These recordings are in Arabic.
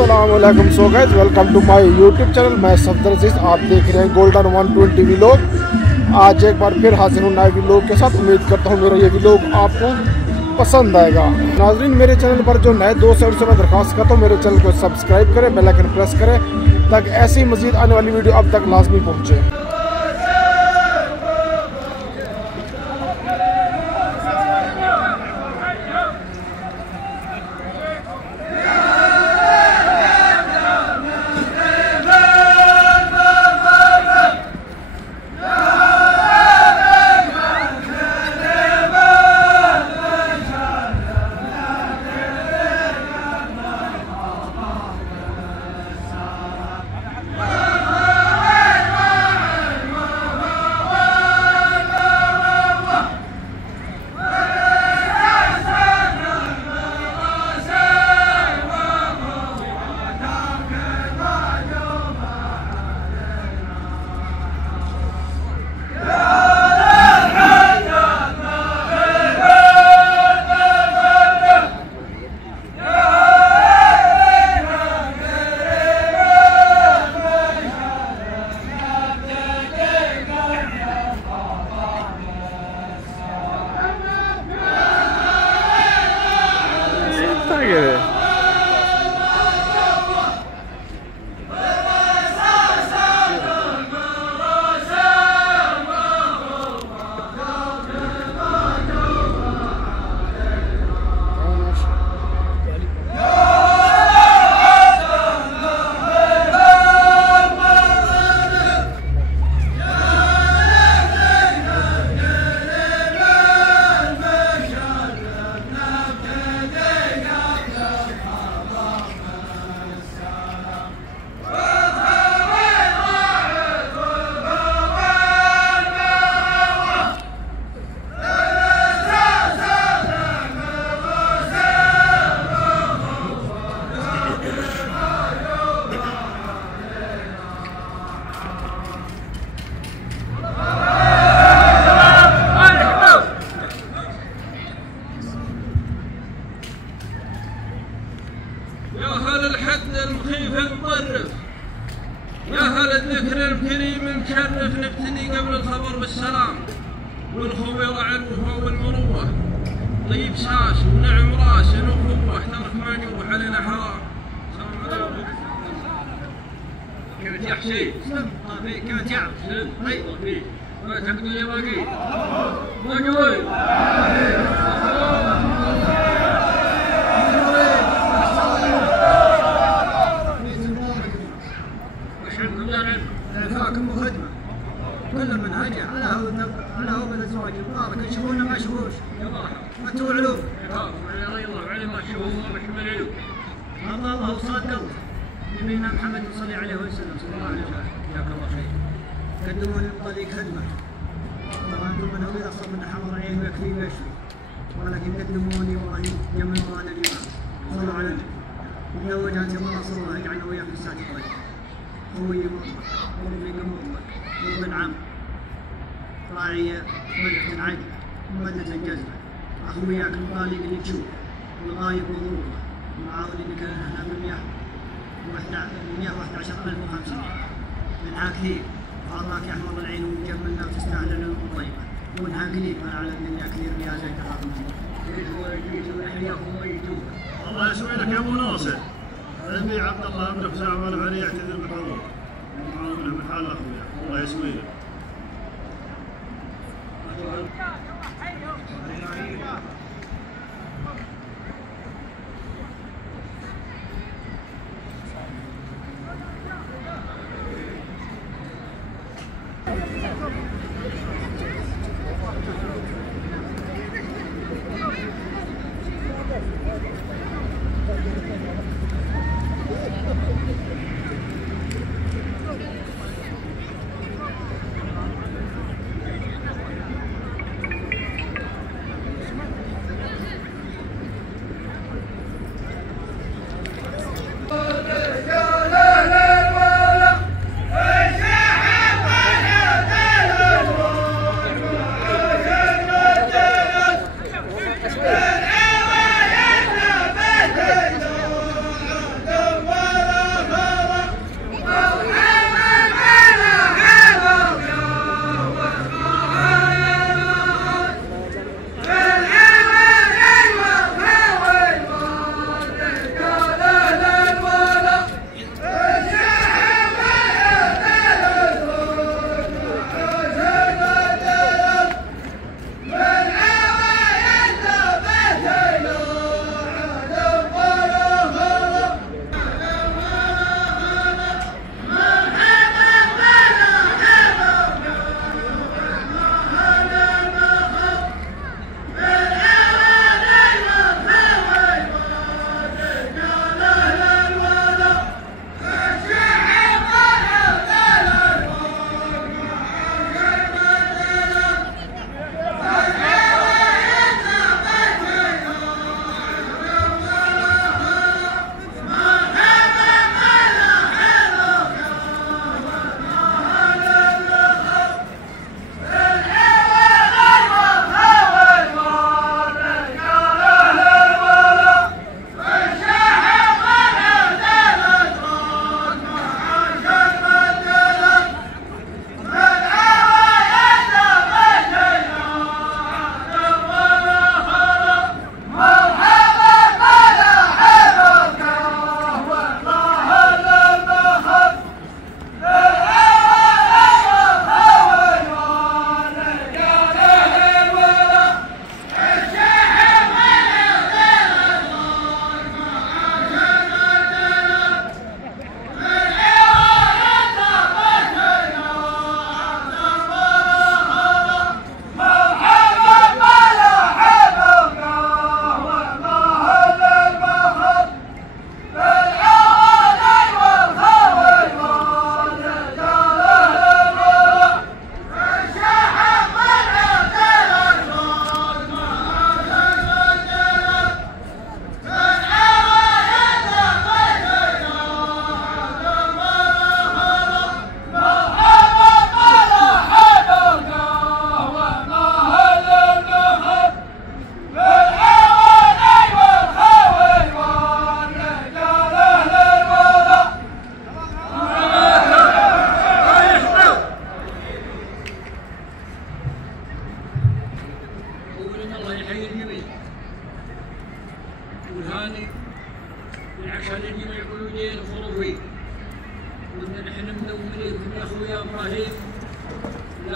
अस्सलाम वालेकुम। So guys, welcome to my YouTube channel. मैं सफदर अजीज, आप देख रहे हैं गोल्डन 120 व्लॉग। आज एक बार फिर हाजिर हूँ नए व्लॉग के साथ। उम्मीद करता हूँ मेरा ये व्लॉग आपको पसंद आएगा। नाजरीन, मेरे चैनल पर जो नए दोस्त हैं उनसे मैं दरख्वास्त करता हूँ मेरे चैनल को सब्सक्राइब करें, बेल आइकन प्रेस करें ताकि ऐसी मजीद आने वाली वीडियो अब तक लाजमी पहुँचे। يا هل الحد المخيف المطرف، يا هل الذكر الكريم المشرف، نبتدي قبل الخبر بالسلام والخوي راعي الوفا والمروه، طيب شاش ونعم راس نخوه، احترف ما جروح علينا حرام. السلام عليكم. كيف يا حسين؟ كيف تعرف؟ طيب فيك ما تقول يا باقي باقي لكم خدمة كل من هجع على هو بالازواج المبارك يشوفونا ما يشوفوش ما توعلوه الله عليه ما يشوفوه بشمل علوه الله وصاد الله نبينا محمد صلى عليه وسلم صلى الله عليه وسلم. جزاك الله خير. قدموا للطريق خدمة، طبعا كل من هو يصل من حمر عين ويكفي ويشفي، ولكن قدموني والله جملوا على الإمام صلوا على النبي وتزوجات الله صلى الله يجعلنا وياكم الساعة الطيب. هو يمطلق وابن مطلق وابن عم راعية مدة العدل ومدة الجزمة، أخوياك المطالق اللي تشوف والغايب وظروفه المعاول اللي كان احنا بالمياه 111,500 منها كثير، والله يحفظ العين ومجملنا وتستاهل لنا الطيبة، ومنها قليل ما على الدنيا كثير بها زي تخاطب الله يسوي لك يا ابو ناصر. النبي عبد الله ابن حسام والعلي يعتذر بالحضور معاونه من حال اخويا، الله يسوي لك.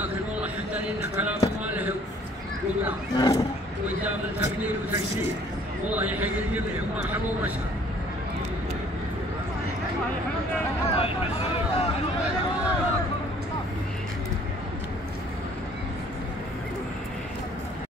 لكن والله حتى ان كلام ما له قبله وجاب التقدير وتشريف والله يحيي الجميع مرحبا ومسهلا.